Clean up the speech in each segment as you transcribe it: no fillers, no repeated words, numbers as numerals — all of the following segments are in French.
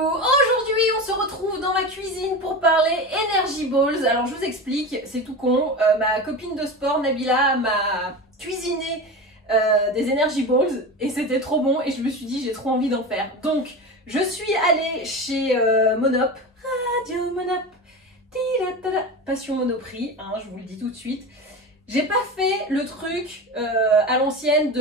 Aujourd'hui on se retrouve dans ma cuisine pour parler Energy Balls. Alors je vous explique, c'est tout con, ma copine de sport Nabila m'a cuisiné des Energy Balls et c'était trop bon et je me suis dit j'ai trop envie d'en faire. Donc je suis allée chez Monop, Radio Monop, Passion Monoprix, hein, je vous le dis tout de suite. J'ai pas fait le truc à l'ancienne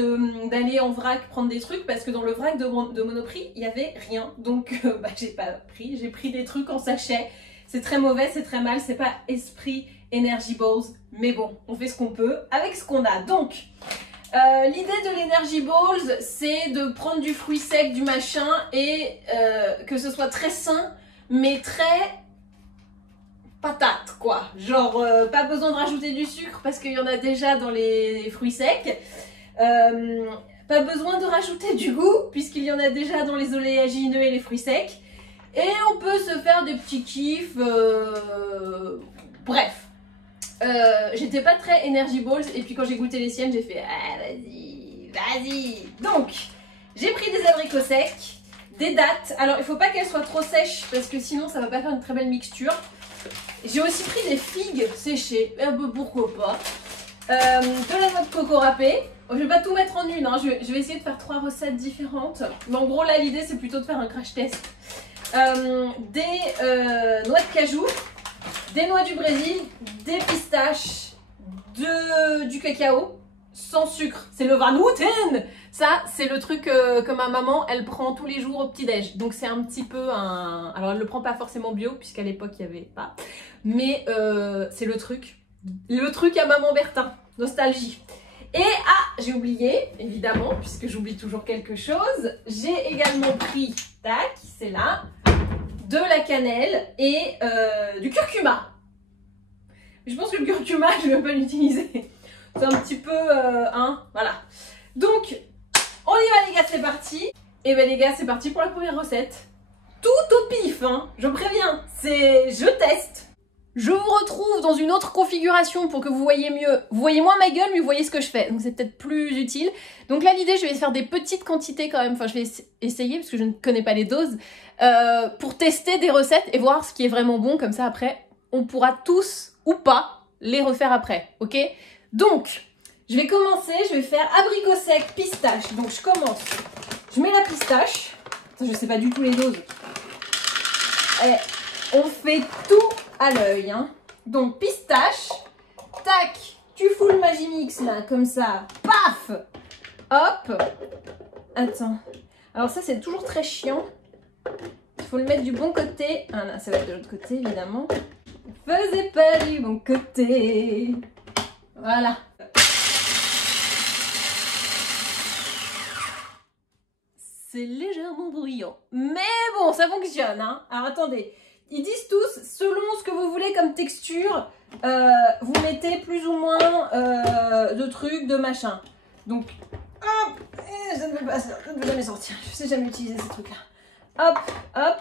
d'aller en vrac prendre des trucs parce que dans le vrac de Monoprix il y avait rien, donc j'ai pas pris, j'ai pris des trucs en sachet. C'est très mauvais, c'est très mal, c'est pas esprit Energy Balls, mais bon, on fait ce qu'on peut avec ce qu'on a. Donc l'idée de l'Energy Balls, c'est de prendre du fruit sec, du machin et que ce soit très sain mais très patate quoi, genre pas besoin de rajouter du sucre parce qu'il y en a déjà dans les fruits secs, pas besoin de rajouter du goût puisqu'il y en a déjà dans les oléagineux et les fruits secs, et on peut se faire des petits kiffs, bref. J'étais pas très Energy Balls et puis quand j'ai goûté les siennes j'ai fait ah vas-y. Donc j'ai pris des abricots secs, des dattes, alors il faut pas qu'elles soient trop sèches parce que sinon ça va pas faire une très belle mixture. J'ai aussi pris des figues séchées, pourquoi pas. De la noix de coco râpée. Je vais pas tout mettre en une, hein. Je vais essayer de faire 3 recettes différentes. Mais en gros là l'idée c'est plutôt de faire un crash test. Des noix de cajou, des noix du Brésil, des pistaches, du cacao sans sucre. C'est le Van Houten. Ça, c'est le truc que ma maman, elle prend tous les jours au petit-déj. Donc c'est un petit peu un... Alors elle le prend pas forcément bio, puisqu'à l'époque il n'y avait pas. Mais c'est le truc à maman Bertin. Nostalgie. Et j'ai oublié, évidemment, puisque j'oublie toujours quelque chose. J'ai également pris, tac, c'est là, de la cannelle et du curcuma. Je pense que le curcuma, je vais pas l'utiliser. C'est un petit peu, voilà. Donc, on y va les gars, c'est parti. Et ben les gars, c'est parti pour la première recette. Tout au pif, hein, je préviens, je teste. Je vous retrouve dans une autre configuration pour que vous voyez mieux. Vous voyez moins ma gueule, mais vous voyez ce que je fais. Donc c'est peut-être plus utile. Donc là, l'idée, je vais faire des petites quantités quand même. Enfin, je vais essayer, parce que je ne connais pas les doses, pour tester des recettes et voir ce qui est vraiment bon. Comme ça, après, on pourra tous, ou pas, les refaire après, ok? Donc, je vais commencer, je vais faire abricot sec, pistache. Donc je commence, je mets la pistache. Attends, je sais pas du tout les doses. Et on fait tout à l'œil, hein. Donc pistache, tac, tu fous le Magimix là, comme ça, paf, hop. Attends, alors ça c'est toujours très chiant. Il faut le mettre du bon côté. Ah non, ça va être de l'autre côté évidemment. Ne faisais pas du bon côté. Voilà. C'est légèrement bruyant. Mais bon, ça fonctionne, hein. Alors attendez, ils disent tous, selon ce que vous voulez comme texture, vous mettez plus ou moins de trucs, de machin. Donc, hop, je ne vais jamais sortir. Je sais jamais utiliser ces trucs-là. Hop, hop.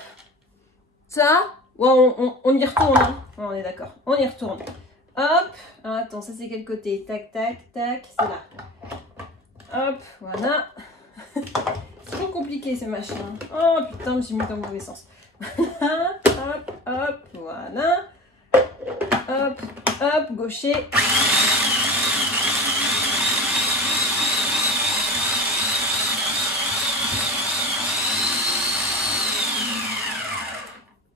Ça, ouais, on y retourne, hein. On est d'accord, on y retourne. Hop, alors, attends, ça c'est quel côté? Tac, tac, tac, c'est là. Hop, voilà. C'est trop compliqué ces machins. Oh putain, je me suis mis dans le mauvais sens. Hop, hop, voilà. Hop, hop, gaucher.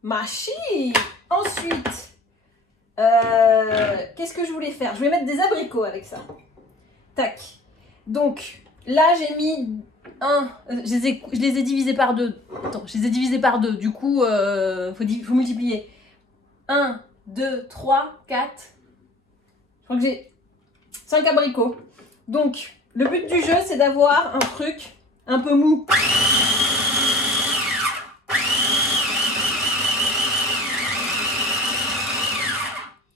Machine. Ensuite, qu'est-ce que je voulais faire? Je vais mettre des abricots avec ça. Tac. Donc, là j'ai mis je les ai divisés par 2. Attends, je les ai divisés par 2. Du coup, faut multiplier. 1, 2, 3, 4. Je crois que j'ai 5 abricots. Donc, le but du jeu, c'est d'avoir un truc un peu mou.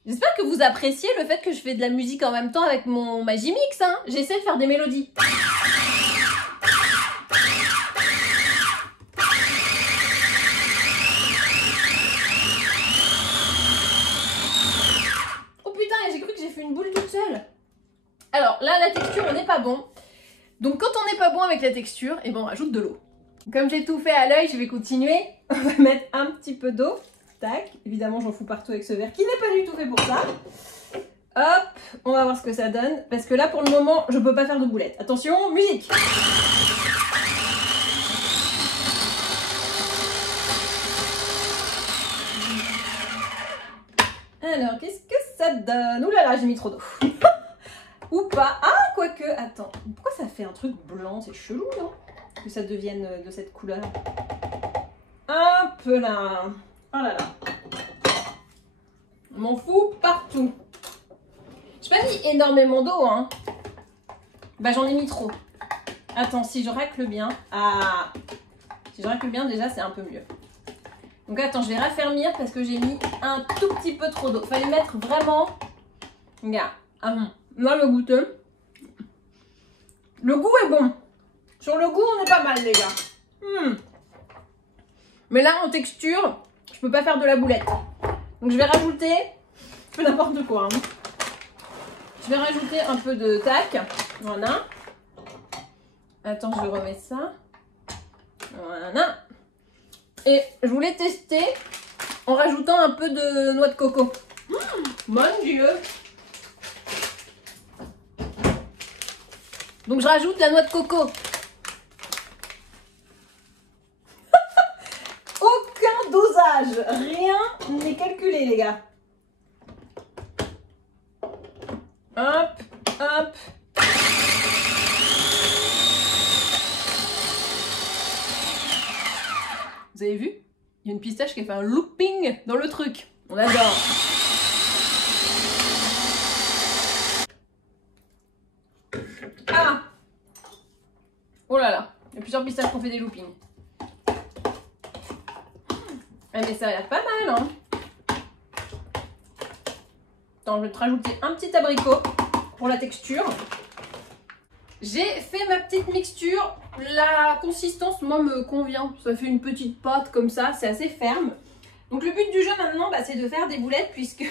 J'espère que vous appréciez le fait que je fais de la musique en même temps avec mon Magimix, hein. J'essaie de faire des mélodies. Alors là, la texture, on n'est pas bon. Donc quand on n'est pas bon avec la texture, et ben on rajoute de l'eau. Comme j'ai tout fait à l'œil, je vais continuer. On va mettre un petit peu d'eau. Tac. Évidemment, j'en fous partout avec ce verre qui n'est pas du tout fait pour ça. Hop, on va voir ce que ça donne. Parce que là, pour le moment, je peux pas faire de boulettes. Attention, musique! Alors, qu'est-ce que ça donne? Ouh là là, j'ai mis trop d'eau. Ou pas. Ah, quoique, attends. Pourquoi ça fait un truc blanc? C'est chelou, non? Que ça devienne de cette couleur. Un peu là. Oh là là. On m'en fout partout. J'ai pas mis énormément d'eau, hein. Bah, j'en ai mis trop. Attends, si je racle bien. Ah. Si je racle bien, déjà, c'est un peu mieux. Donc, attends, je vais raffermir parce que j'ai mis un tout petit peu trop d'eau. Fallait mettre vraiment. Regarde. Ah, là, le goûter. Le goût est bon. Sur le goût, on est pas mal, les gars. Mais là, en texture, je peux pas faire de la boulette. Donc, je vais rajouter... Je fais n'importe quoi. Hein. Je vais rajouter un peu de tac. Voilà. Attends, je remets ça. Voilà. Et je voulais tester en rajoutant un peu de noix de coco. Mon Dieu! Donc, je rajoute la noix de coco. Aucun dosage. Rien n'est calculé, les gars. Hop, hop. Vous avez vu? Il y a une pistache qui a fait un looping dans le truc. On adore. Ah! Oh là là. Il y a plusieurs pistaches qui ont fait des loopings. Ah mais ça a l'air pas mal, hein. Attends, je vais te rajouter un petit abricot pour la texture. J'ai fait ma petite mixture. La consistance, moi, me convient. Ça fait une petite pâte comme ça, c'est assez ferme. Donc le but du jeu maintenant, bah, c'est de faire des boulettes puisque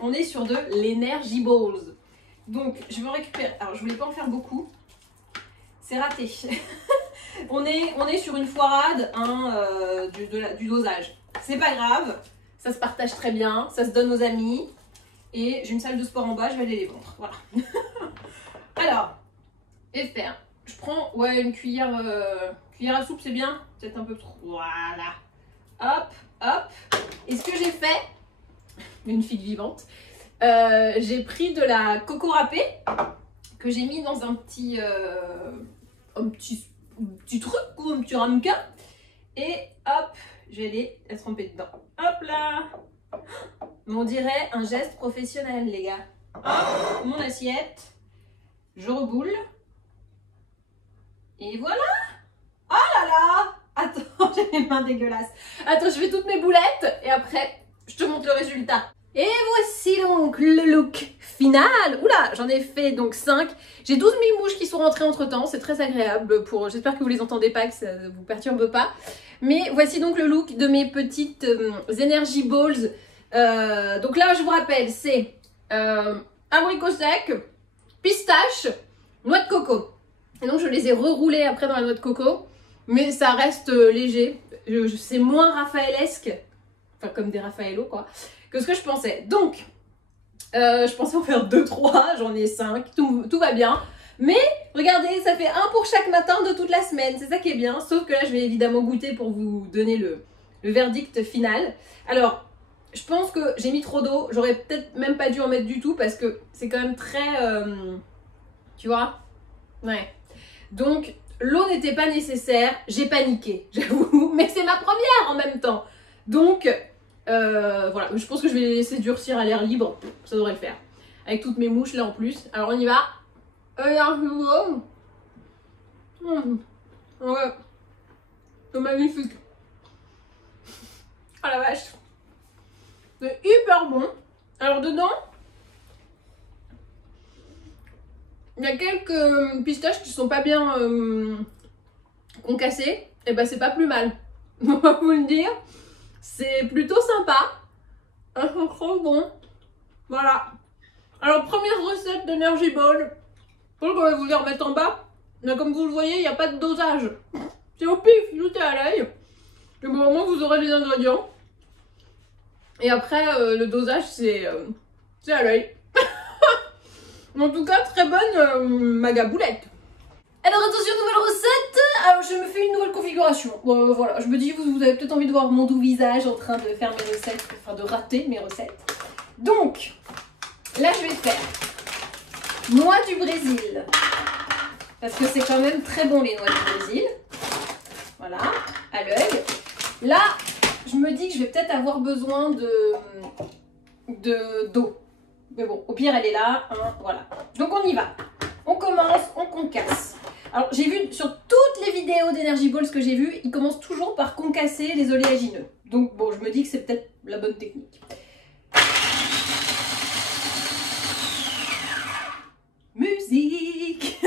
on est sur de l'Energy Balls. Donc je vais en récupérer. Alors je voulais pas en faire beaucoup. C'est raté. on est sur une foirade hein, du dosage. C'est pas grave. Ça se partage très bien. Ça se donne aux amis. Et j'ai une salle de sport en bas, je vais aller les vendre. Voilà. Alors, et faire. Je prends une cuillère à soupe, c'est bien. Peut-être un peu trop. Voilà. Hop, hop. Et ce que j'ai fait, une fille vivante, j'ai pris de la coco râpée que j'ai mis dans un petit truc ou un petit ramequin. Et hop, je vais la tremper dedans. Hop là. On dirait un geste professionnel, les gars. Hop, mon assiette. Je reboule. Et voilà. Oh là là. Attends, j'ai les mains dégueulasses. Attends, je fais toutes mes boulettes et après, je te montre le résultat. Et voici donc le look final. Oula, j'en ai fait donc 5. J'ai 12 000 mouches qui sont rentrées entre temps. C'est très agréable pour... J'espère que vous les entendez pas, que ça ne vous perturbe pas. Mais voici donc le look de mes petites Energy Balls. Donc là, je vous rappelle, c'est abricot sec, pistache, noix de coco. Et donc, je les ai reroulés après dans la noix de coco. Mais ça reste léger. C'est moins raphaëlesque. Enfin, comme des Raffaello, quoi. Que ce que je pensais. Donc, je pensais en faire 2-3. J'en ai 5. Tout va bien. Mais, regardez, ça fait un pour chaque matin de toute la semaine. C'est ça qui est bien. Sauf que là, je vais évidemment goûter pour vous donner le verdict final. Alors, je pense que j'ai mis trop d'eau. J'aurais peut-être même pas dû en mettre du tout parce que c'est quand même très... tu vois? Ouais. Donc, l'eau n'était pas nécessaire. J'ai paniqué, j'avoue. Mais c'est ma première en même temps. Donc, voilà. Je pense que je vais les laisser durcir à l'air libre. Ça devrait le faire. Avec toutes mes mouches là en plus. Alors, on y va. Ouais. C'est magnifique. Oh la vache. C'est hyper bon. Alors, dedans... il y a quelques pistaches qui sont pas bien concassées. Et ben c'est pas plus mal. On va vous le dire. C'est plutôt sympa. Elles sont trop bon. Voilà. Alors première recette d'Energy Ball. Je vais vous les remettre en bas. Mais comme vous le voyez, il n'y a pas de dosage. C'est au pif, tout est à l'œil. Et au moment où vous aurez les ingrédients. Et après, le dosage, c'est à l'œil. En tout cas, très bonne magaboulette. Alors attention, nouvelle recette. Alors je me fais une nouvelle configuration. Voilà, je me dis, vous avez peut-être envie de voir mon doux visage en train de faire mes recettes, enfin de rater mes recettes. Donc, là je vais faire noix du Brésil. Parce que c'est quand même très bon les noix du Brésil. Voilà, à l'œil. Là, je me dis que je vais peut-être avoir besoin d'eau. Mais bon, au pire, elle est là. Hein, voilà. Donc on y va. On commence, on concasse. Alors, j'ai vu sur toutes les vidéos d'Energy Balls que j'ai vues, ils commencent toujours par concasser les oléagineux. Donc bon, je me dis que c'est peut-être la bonne technique. Musique.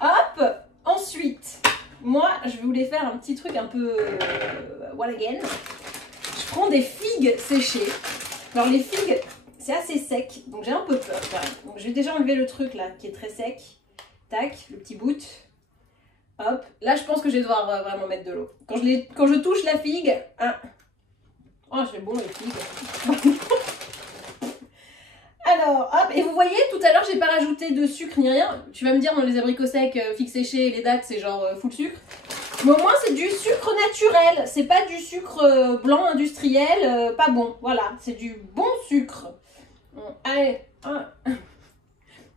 Hop. Ensuite, moi, je voulais faire un petit truc un peu what again. Je prends des figues séchées. Alors les figues, c'est assez sec, donc j'ai un peu peur quand même. Donc je vais déjà enlever le truc là, qui est très sec. Tac, le petit bout. Hop. Là, je pense que je vais devoir vraiment mettre de l'eau. Quand je touche la figue... Hein. Oh, c'est bon les figues. Alors, hop, et vous voyez, tout à l'heure, j'ai pas rajouté de sucre ni rien. Tu vas me dire, dans les abricots secs, figues séchées et les dattes, c'est genre full sucre. Mais au moins, c'est du sucre naturel. C'est pas du sucre blanc industriel, pas bon. Voilà, c'est du bon sucre. Bon, allez,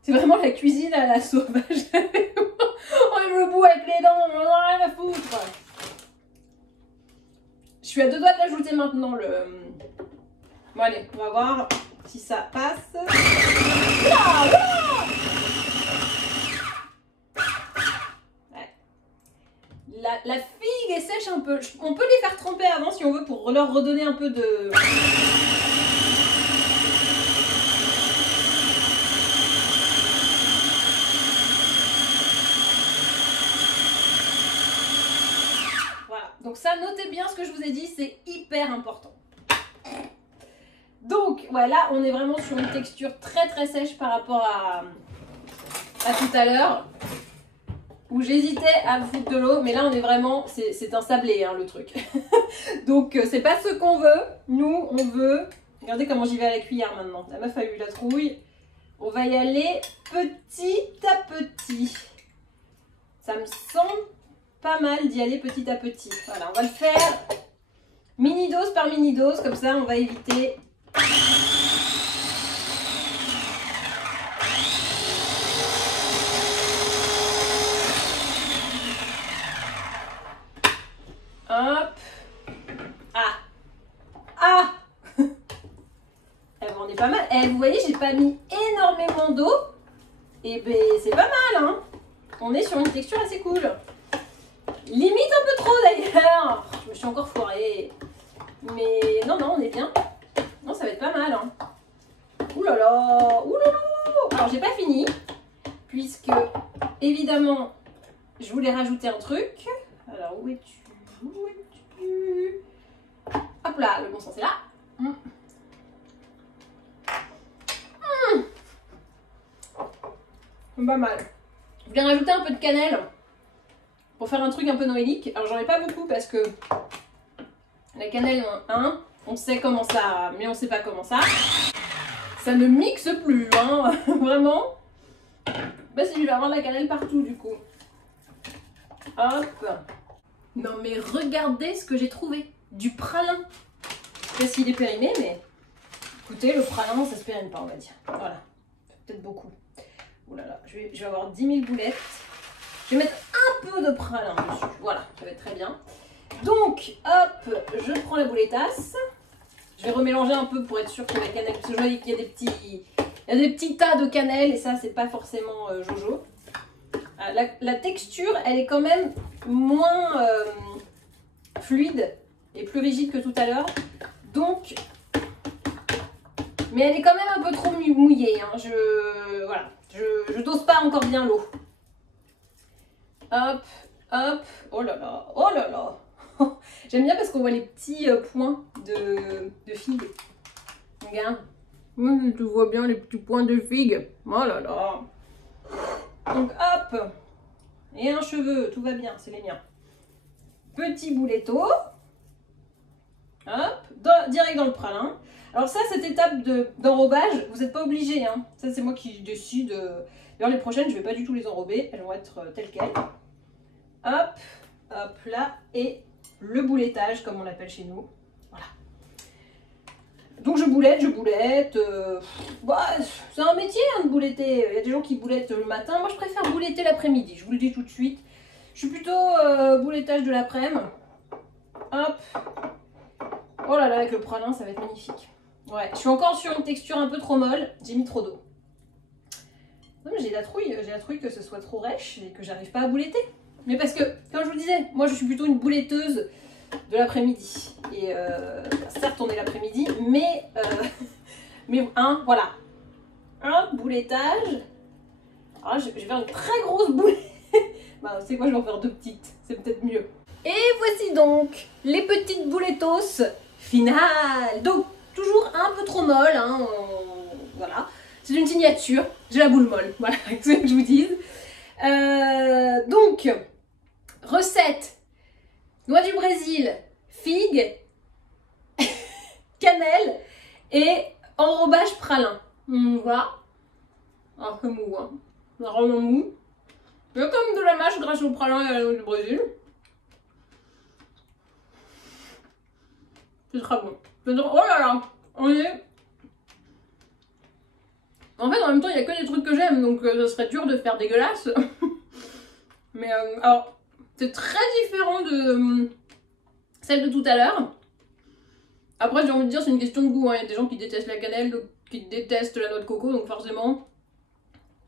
c'est vraiment la cuisine à la sauvage. On lève le bout avec les dents, on en a rien à foutre. Je suis à deux doigts de l'ajouter maintenant, le... Bon, allez, on va voir si ça passe. Là, là. Ouais. La figue est sèche un peu. On peut les faire tremper avant si on veut pour leur redonner un peu de... Donc ça, notez bien ce que je vous ai dit, c'est hyper important. Donc, ouais, là, on est vraiment sur une texture très très sèche par rapport à tout à l'heure, où j'hésitais à me foutre de l'eau, mais là, on est vraiment, c'est un sablé, hein, le truc. Donc, c'est pas ce qu'on veut. Nous, on veut... Regardez comment j'y vais à la cuillère maintenant. La meuf a eu la trouille. On va y aller petit à petit. Ça me semble... pas mal d'y aller petit à petit. Voilà, on va le faire mini dose par mini dose, comme ça on va éviter. Hop. Ah. Ah. On est pas mal. Eh, vous voyez, j'ai pas mis énormément d'eau. Et ben c'est pas mal, hein. On est sur une texture assez cool. Limite un peu trop d'ailleurs. Je me suis encore foirée. Mais non, non, on est bien. Non, ça va être pas mal. Hein. Ouh là là. Ouh là là. Alors, j'ai pas fini. Puisque, évidemment, je voulais rajouter un truc. Alors, où es-tu? Où es-tu? Hop là, le bon sens est là. Pas mal. Je voulais rajouter un peu de cannelle. Pour faire un truc un peu noélique. Alors j'en ai pas beaucoup parce que la cannelle, hein, on sait comment ça, mais on sait pas comment ça. Ça ne mixe plus, hein, vraiment. Bah si, je vais avoir de la cannelle partout du coup. Hop. Non mais regardez ce que j'ai trouvé. Du pralin. Je sais pas s'il est périmé, mais écoutez, le pralin, ça se périme pas, on va dire. Voilà. Peut-être beaucoup. Oh là là, je vais avoir 10 000 boulettes. Je vais mettre un peu de pralin dessus. Voilà, ça va être très bien. Donc, hop, je prends la boulettasse. Je vais remélanger un peu pour être sûr que la cannelle... Parce que je vois qu'il y a des petits tas de cannelle et ça, c'est pas forcément jojo. La texture, elle est quand même moins fluide et plus rigide que tout à l'heure. Donc... Mais elle est quand même un peu trop mouillée. Hein. Voilà, je dose pas encore bien l'eau. Hop, hop, oh là là, oh là là. J'aime bien parce qu'on voit les petits points de figues. Regarde. Tu vois bien les petits points de figues. Oh là là. Donc hop, Et un cheveu, tout va bien, c'est les miens. Petit bouletto. Hop, direct dans le pralin. Alors ça, cette étape d'enrobage, vous n'êtes pas obligé. Hein. Ça, c'est moi qui décide. D'ailleurs, les prochaines, je ne vais pas du tout les enrober. Elles vont être telles quelles. Hop, hop là. Et le boulettage, comme on l'appelle chez nous. Voilà. Donc je boulette. Bah, c'est un métier hein, de bouletter. Il y a des gens qui boulettent le matin. Moi, je préfère bouletter l'après-midi. Je vous le dis tout de suite. Je suis plutôt boulettage de l'après-midi. Hop. Oh là là, avec le pralin, ça va être magnifique. Ouais, je suis encore sur une texture un peu trop molle. J'ai mis trop d'eau. Non mais j'ai la trouille que ce soit trop rêche et que j'arrive pas à bouletter. Mais parce que, comme je vous disais, moi je suis plutôt une bouletteuse de l'après-midi. Et certes on est l'après-midi, mais voilà. Un boulettage. Alors là, je vais faire une très grosse boule. Bah, c'est quoi, je vais en faire 2 petites. C'est peut-être mieux. Et voici donc les petites boulettos finales. Donc, toujours un peu trop molle. Hein, voilà. C'est une signature. J'ai la boule molle. Voilà, c'est ce que je vous dise. Donc, recette. Noix du Brésil, figues, cannelle et enrobage pralin. Voilà. Un peu mou, hein. Vraiment mou. Il y a comme de la mâche grâce au pralin et à la noix du Brésil. Ce sera bon. Oh là là, on est... En fait, en même temps, il n'y a que des trucs que j'aime, donc ça serait dur de faire dégueulasse. Mais alors, c'est très différent de celle de tout à l'heure. Après, j'ai envie de dire, c'est une question de goût. Hein. Il y a des gens qui détestent la cannelle, d'autres qui détestent la noix de coco, donc forcément,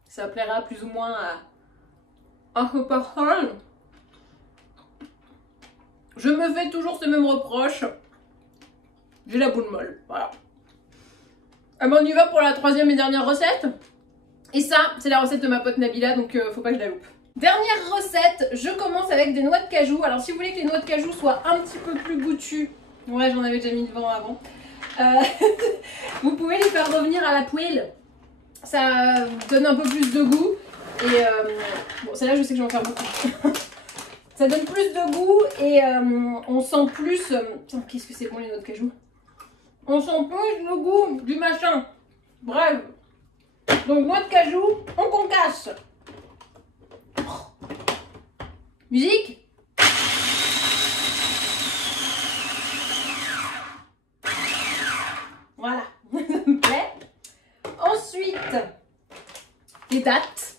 ça plaira plus ou moins à ce personne. Je me fais toujours ces mêmes reproches. J'ai la boule molle, voilà. Ah ben on y va pour la 3e et dernière recette. Et ça, c'est la recette de ma pote Nabila, donc faut pas que je la loupe. Dernière recette, je commence avec des noix de cajou. Alors si vous voulez que les noix de cajou soient un petit peu plus goûtues, ouais j'en avais déjà mis devant avant, vous pouvez les faire revenir à la poêle. Ça donne un peu plus de goût. Et bon, celle-là je sais que je vais en faire beaucoup. Ça donne plus de goût et on sent plus... Putain, qu'est-ce que c'est bon les noix de cajou. On sent plus le goût du machin. Bref. Donc noix de cajou, on concasse. Musique. Voilà. Ça me plaît. Ensuite, les dattes.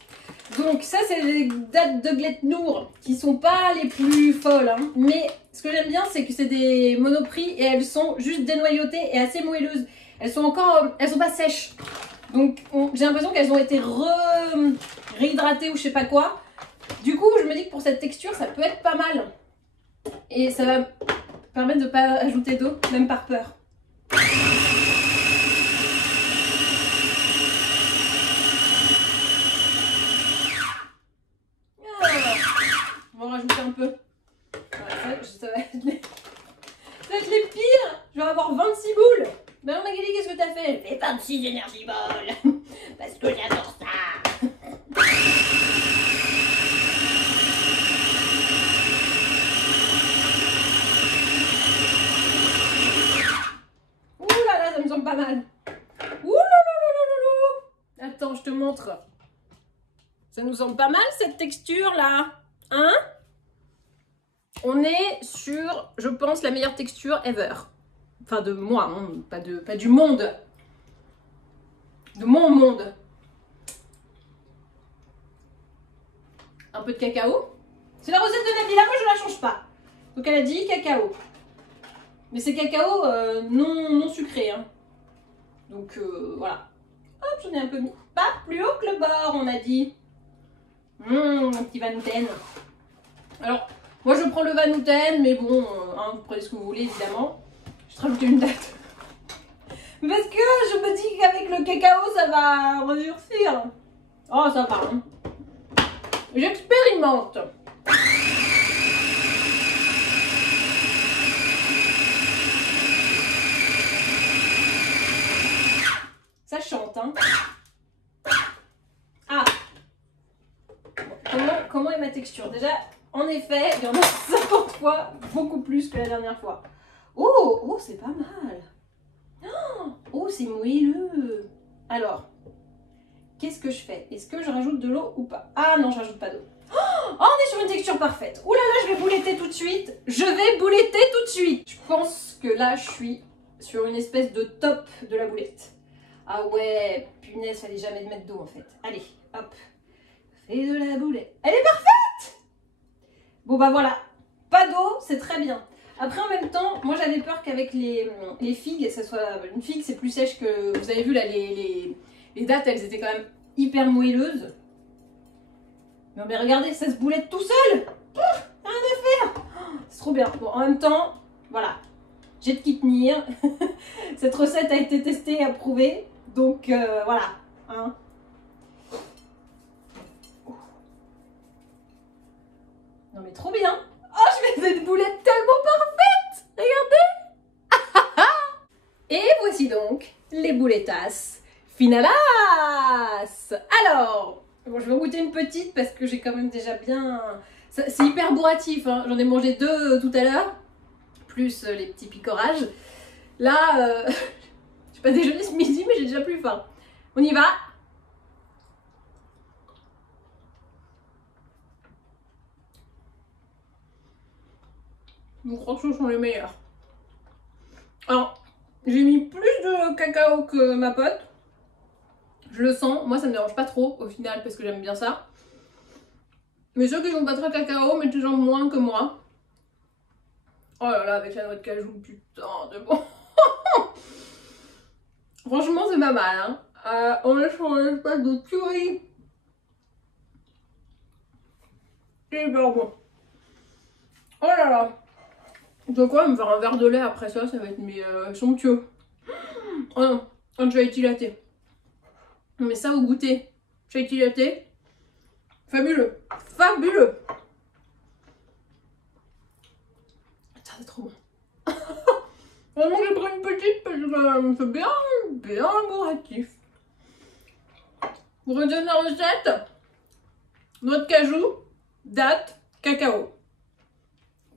Donc ça c'est les dattes de Gletnour qui sont pas les plus folles hein. Mais ce que j'aime bien c'est que c'est des monoprix et elles sont juste dénoyautées et assez moelleuses. Elles sont encore, elles sont pas sèches. Donc j'ai l'impression qu'elles ont été réhydratées ou je sais pas quoi. Du coup je me dis que pour cette texture ça peut être pas mal. Et ça va permettre de pas ajouter d'eau, même par peur. On va rajouter un peu. Ouais, ça va être les pires. Je vais avoir 26 boules. Ben non Magali, qu'est-ce que t'as fait? J'ai 26 énergie balls. Parce que j'adore ça. Ouh là là, ça me semble pas mal. Ouh là là là là là. Attends, je te montre. Ça nous semble pas mal cette texture là. Hein? On est sur, je pense, la meilleure texture ever. Enfin de moi, hein, pas du monde. De mon monde. Un peu de cacao. C'est la recette de Nabila, moi je la change pas. Donc elle a dit cacao. Mais c'est cacao non sucré. Hein. Donc voilà. Hop, j'en ai un peu mis. Pas plus haut que le bord, on a dit. Un petit vanouten. Alors, moi je prends le vanouten, mais bon, hein, vous prenez ce que vous voulez évidemment. Je vais rajouter une date. Parce que je me dis qu'avec le cacao ça va redurcir. Oh, ça va. Hein. J'expérimente. Ça chante, hein. Ah. Comment comment est ma texture. Déjà, en effet, il y en a 50 fois, beaucoup plus que la dernière fois. Oh, oh, c'est pas mal. Oh, c'est moelleux. Alors, qu'est-ce que je fais? Est-ce que je rajoute de l'eau ou pas? Ah non, je rajoute pas d'eau. Oh, on est sur une texture parfaite. Ouh là là, je vais bouletter tout de suite. Je vais bouletter tout de suite. Je pense que là, je suis sur une espèce de top de la boulette. Ah ouais, punaise, fallait jamais mettre d'eau en fait. Allez, hop. Fais de la boulette. Elle est parfaite! Bon bah voilà, pas d'eau, c'est très bien. Après en même temps, moi j'avais peur qu'avec les figues, ça soit... Une figue c'est plus sèche que... Vous avez vu là, les dattes, elles étaient quand même hyper moelleuses. Mais regardez, ça se boulette tout seul. Pouf, rien à faire. C'est trop bien. Bon, en même temps, voilà. J'ai de qui tenir. Cette recette a été testée et approuvée. Donc, voilà. Hein. Non mais trop bien. Oh, je fais cette boulette tellement parfaite. Regardez. Et voici donc les boulettas finalas. Alors... Bon, je vais en goûter une petite parce que j'ai quand même déjà bien... C'est hyper bourratif, hein. J'en ai mangé 2 tout à l'heure, plus les petits picorages. Là, j'ai pas déjeuné ce midi, mais j'ai déjà plus faim. On y va. Je crois que ce sont les meilleurs. Alors, j'ai mis plus de cacao que ma pote. Je le sens, moi ça me dérange pas trop au final parce que j'aime bien ça. Mais ceux qui sont pas très cacao, mettez genre moins que moi. Oh là là, avec la noix de cajou, putain, c'est bon. Franchement, c'est pas mal, hein. On est sur une espèce de tuerie. C'est hyper bon. Oh là là. Je dois quand même me faire un verre de lait après ça, ça va être somptueux. Oh non, un chai latte. Mais ça au goûter, chai latte, fabuleux, fabuleux. Ça c'est trop bon. Vraiment j'ai pris une petite parce que c'est bien, bien bourratif. Pour redonner la recette, noix de cajou, dattes, cacao.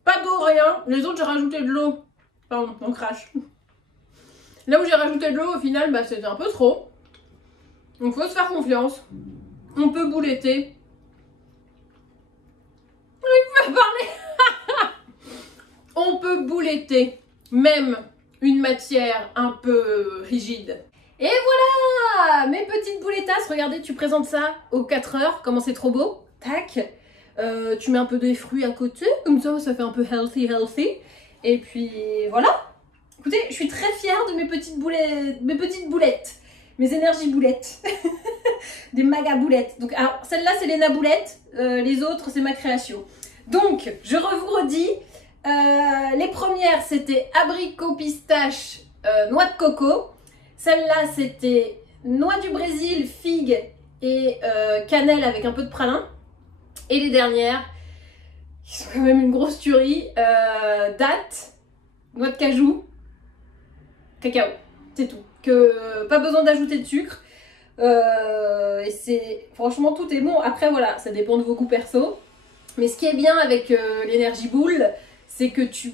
Pas d'eau, rien. Les autres j'ai rajouté de l'eau. Pardon, on crache. Là où j'ai rajouté de l'eau, au final, bah, c'était un peu trop. Donc faut se faire confiance. On peut bouletter. Il faut parler. On peut bouletter même une matière un peu rigide. Et voilà mes petites boulettas. Regardez, tu présentes ça aux 4 heures. Comment c'est trop beau. Tac. Tu mets un peu des fruits à côté. Comme ça fait un peu healthy. Et puis voilà. Écoutez, je suis très fière de mes petites boulettes. Mes énergies boulettes. Des maga boulettes. Donc, alors, celle-là, c'est Léna Boulette. Les autres, c'est ma création. Donc, je vous redis. Les premières, c'était abricot pistache, noix de coco. Celle-là, c'était noix du Brésil, figue et cannelle avec un peu de pralin. Et les dernières, qui sont quand même une grosse tuerie, dattes, noix de cajou, cacao. C'est tout. Pas besoin d'ajouter de sucre. Et c'est franchement tout est bon. Après voilà, ça dépend de vos goûts perso. Mais ce qui est bien avec l'énergie boule, c'est que tu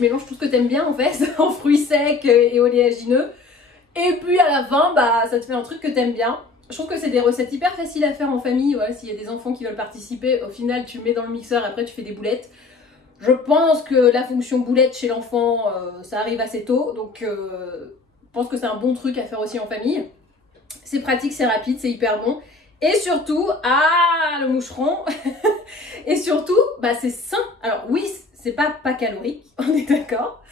mélanges tout ce que t'aimes bien en fait, en fruits secs et oléagineux. Et puis à la fin, ça te fait un truc que t'aimes bien. Je trouve que c'est des recettes hyper faciles à faire en famille. Voilà, s'il y a des enfants qui veulent participer, au final tu le mets dans le mixeur, après tu fais des boulettes. Je pense que la fonction boulette chez l'enfant, ça arrive assez tôt. Donc je pense que c'est un bon truc à faire aussi en famille. C'est pratique, c'est rapide, c'est hyper bon. Et surtout, le moucheron. Et surtout, c'est sain. Alors oui, c'est pas calorique, on est d'accord.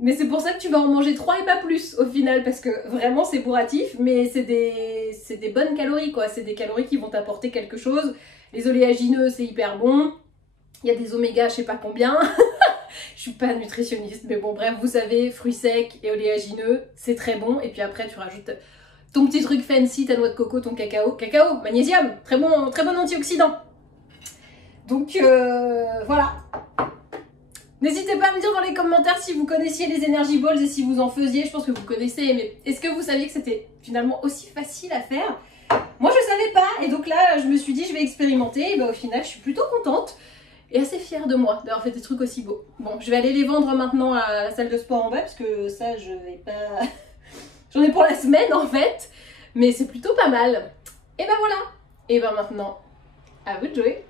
Mais c'est pour ça que tu vas en manger 3 et pas plus au final. Parce que vraiment c'est bourratif, mais c'est des bonnes calories quoi. C'est des calories qui vont t'apporter quelque chose. Les oléagineux, c'est hyper bon. Il y a des oméga, je sais pas combien. Je suis pas nutritionniste, mais bon bref, vous savez, fruits secs et oléagineux, c'est très bon. Et puis après, tu rajoutes ton petit truc fancy, ta noix de coco, ton cacao. Cacao, magnésium, très bon antioxydant. Donc voilà. N'hésitez pas à me dire dans les commentaires si vous connaissiez les Energy Balls et si vous en faisiez. Je pense que vous connaissez, mais est-ce que vous saviez que c'était finalement aussi facile à faire? Moi je savais pas, et donc là je me suis dit je vais expérimenter, et bah, au final je suis plutôt contente et assez fière de moi d'avoir fait des trucs aussi beaux. Bon, je vais aller les vendre maintenant à la salle de sport en bas parce que ça je vais pas... J'en ai pour la semaine en fait, mais c'est plutôt pas mal. Et bah voilà, et bah maintenant, à vous de jouer.